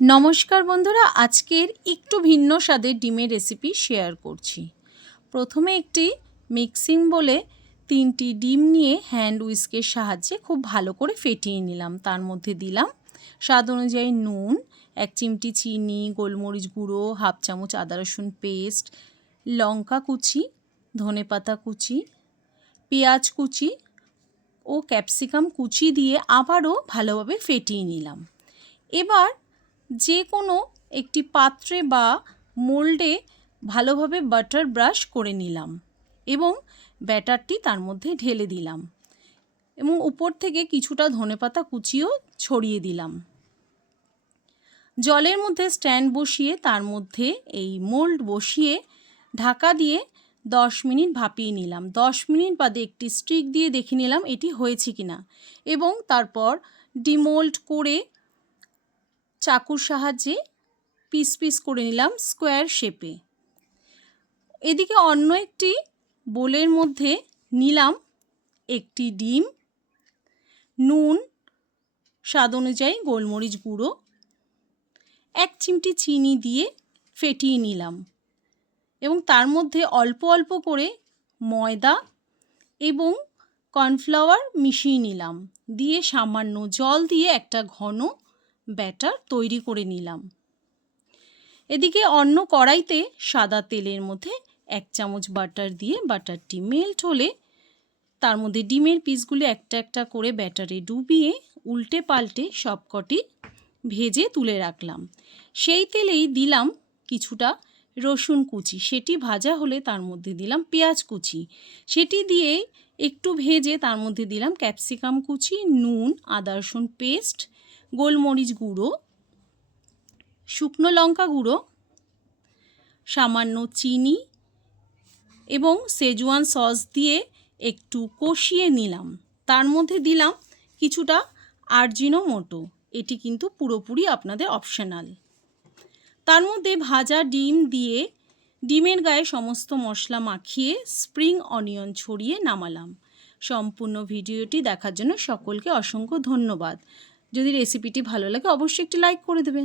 নমস্কার বন্ধুরা, আজকের একটু ভিন্ন স্বাদের ডিমের রেসিপি শেয়ার করছি। প্রথমে একটি মিক্সিং বলে 3টি ডিম নিয়ে হ্যান্ড উইস্কের সাহায্যে খুব ভালো করে ফেটিয়ে নিলাম। তার মধ্যে দিলাম স্বাদ অনুযায়ী নুন, 1 চিমটি চিনি, গোলমরিচ গুঁড়ো, হাফ চামচ আদা রসুন পেস্ট, লঙ্কা কুচি, ধনেপাতা কুচি, পেঁয়াজ কুচি ও ক্যাপসিকাম কুচি দিয়ে আবারও ভালোভাবে ফেটিয়ে নিলাম। এবার যে কোনো একটি পাত্রে বা মোল্ডে ভালোভাবে বাটার ব্রাশ করে নিলাম এবং ব্যাটারটি তার মধ্যে ঢেলে দিলাম এবং উপর থেকে কিছুটা ধনেপাতা কুচিও ছড়িয়ে দিলাম। জলের মধ্যে স্ট্যান্ড বসিয়ে তার মধ্যে এই মোল্ড বসিয়ে ঢাকা দিয়ে 10 মিনিট ভাপিয়ে নিলাম। 10 মিনিট বাদে একটি স্টিক দিয়ে দেখে নিলাম এটি হয়েছে কিনা এবং তারপর ডিমোল্ড করে চাকুর সাহায্যে পিস পিস করে নিলাম স্কোয়ার শেপে। এদিকে অন্য একটি বোলের মধ্যে নিলাম একটি ডিম, নুন, স্বাদ অনুযায়ী গোলমরিচ গুঁড়ো, 1 চিমটি চিনি দিয়ে ফেটিয়ে নিলাম এবং তার মধ্যে অল্প অল্প করে ময়দা এবং কর্নফ্লাওয়ার মিশিয়ে নিলাম, দিয়ে সামান্য জল দিয়ে একটা ঘন ব্যাটার তৈরি করে নিলাম। এদিকে অন্য কড়াইতে সাদা তেলের মধ্যে 1 চামচ বাটার দিয়ে বাটারটি মেল্ট হলে তার মধ্যে ডিমের পিসগুলো একটা একটা করে ব্যাটারে ডুবিয়ে উল্টে পাল্টে সবকটি ভেজে তুলে রাখলাম। সেই তেলেই দিলাম কিছুটা রসুন কুচি, সেটি ভাজা হলে তার মধ্যে দিলাম পেঁয়াজ কুচি, সেটি দিয়ে একটু ভেজে তার মধ্যে দিলাম ক্যাপসিকাম কুচি, নুন, আদা রসুন পেস্ট, গোলমরিচ গুঁড়ো, শুকনো লঙ্কা গুঁড়ো, সামান্য চিনি এবং সেজওয়ান সস দিয়ে একটু কষিয়ে নিলাম। তার মধ্যে দিলাম কিছুটা আজিনোমোটো, এটি কিন্তু পুরোপুরি আপনাদের অপশনাল। তার মধ্যে ভাজা ডিম দিয়ে ডিমের গায়ে সমস্ত মশলা মাখিয়ে স্প্রিং অনিয়ন ছড়িয়ে নামালাম। সম্পূর্ণ ভিডিওটি দেখার জন্য সকলকে অসংখ্য ধন্যবাদ। যদি রেসিপিটি ভালো লাগে অবশ্যই একটি লাইক করে দেবেন।